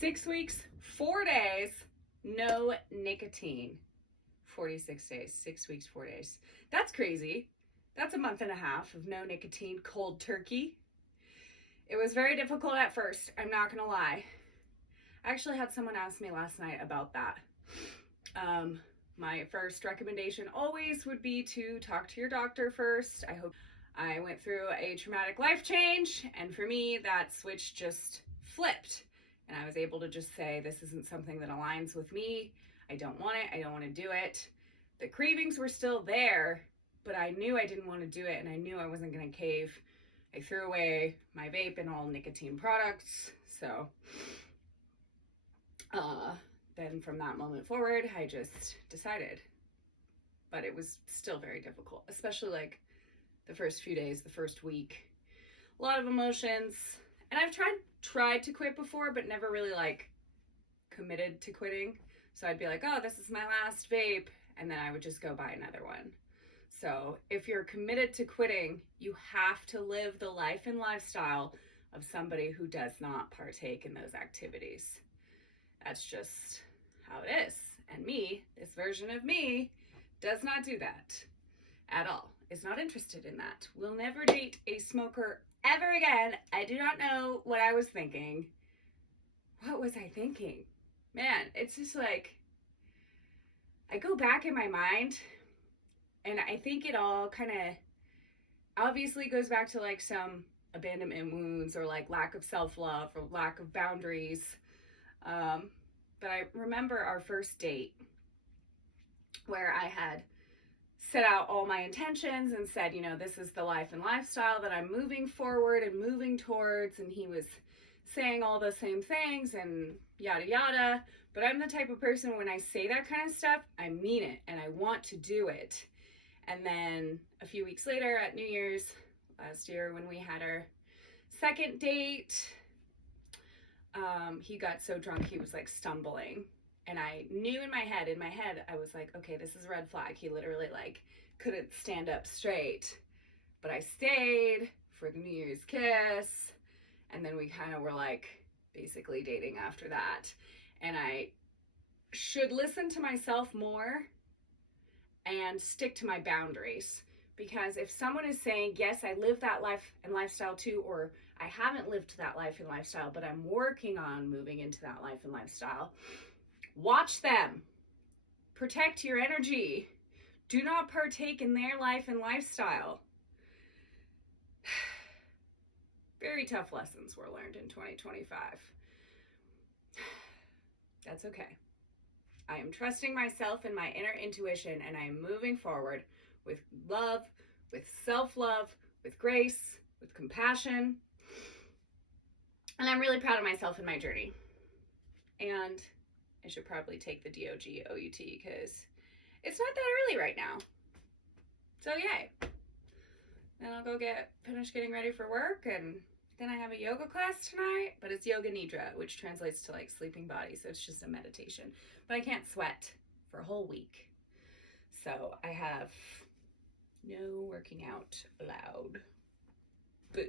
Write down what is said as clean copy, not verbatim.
6 weeks, 4 days, no nicotine. 46 days, 6 weeks, 4 days. That's crazy. That's a month and a half of no nicotine, cold turkey. It was very difficult at first, I'm not gonna lie. I actually had someone ask me last night about that. My first recommendation always would be to talk to your doctor first. I went through a traumatic life change, and for me, that switch just flipped. And I was able to just say, this isn't something that aligns with me. I don't want it. I don't want to do it. The cravings were still there, but I knew I didn't want to do it, and I knew I wasn't going to cave. I threw away my vape and all nicotine products. So then from that moment forward, I just decided. But it was still very difficult, especially like the first few days, the first week. A lot of emotions. And I've tried to quit before, but never really like committed to quitting. So I'd be like, oh, this is my last vape. And then I would just go buy another one. So if you're committed to quitting, you have to live the life and lifestyle of somebody who does not partake in those activities. That's just how it is. And me, this version of me, does not do that at all. Is not interested in that. Will never date a smoker ever again. I do not know what I was thinking. What was I thinking? Man, it's just like, I go back in my mind, and I think it all kind of obviously goes back to like some abandonment wounds or like lack of self-love or lack of boundaries. But I remember our first date where I had set out all my intentions and said, you know, this is the life and lifestyle that I'm moving forward and moving towards. And he was saying all the same things and yada, yada. But I'm the type of person, when I say that kind of stuff, I mean it and I want to do it. And then a few weeks later at New Year's last year, when we had our second date, he got so drunk he was like stumbling. And I knew in my head, I was like, okay, this is a red flag. He literally like couldn't stand up straight. But I stayed for the New Year's kiss. And then we kind of were like basically dating after that. And I should listen to myself more and stick to my boundaries. Because if someone is saying, yes, I live that life and lifestyle too, or I haven't lived that life and lifestyle, but I'm working on moving into that life and lifestyle, watch them. Protect your energy. Do not partake in their life and lifestyle. Very tough lessons were learned in 2025. That's okay. I am trusting myself and my inner intuition, and I am moving forward with love, with self-love, with grace, with compassion. And I'm really proud of myself and my journey. And I should probably take the DOG-OUT because it's not that early right now. So yay. Then I'll go finish getting ready for work, and then I have a yoga class tonight, but it's yoga nidra, which translates to like sleeping body. So it's just a meditation, but I can't sweat for a whole week. So I have no working out allowed. Boo.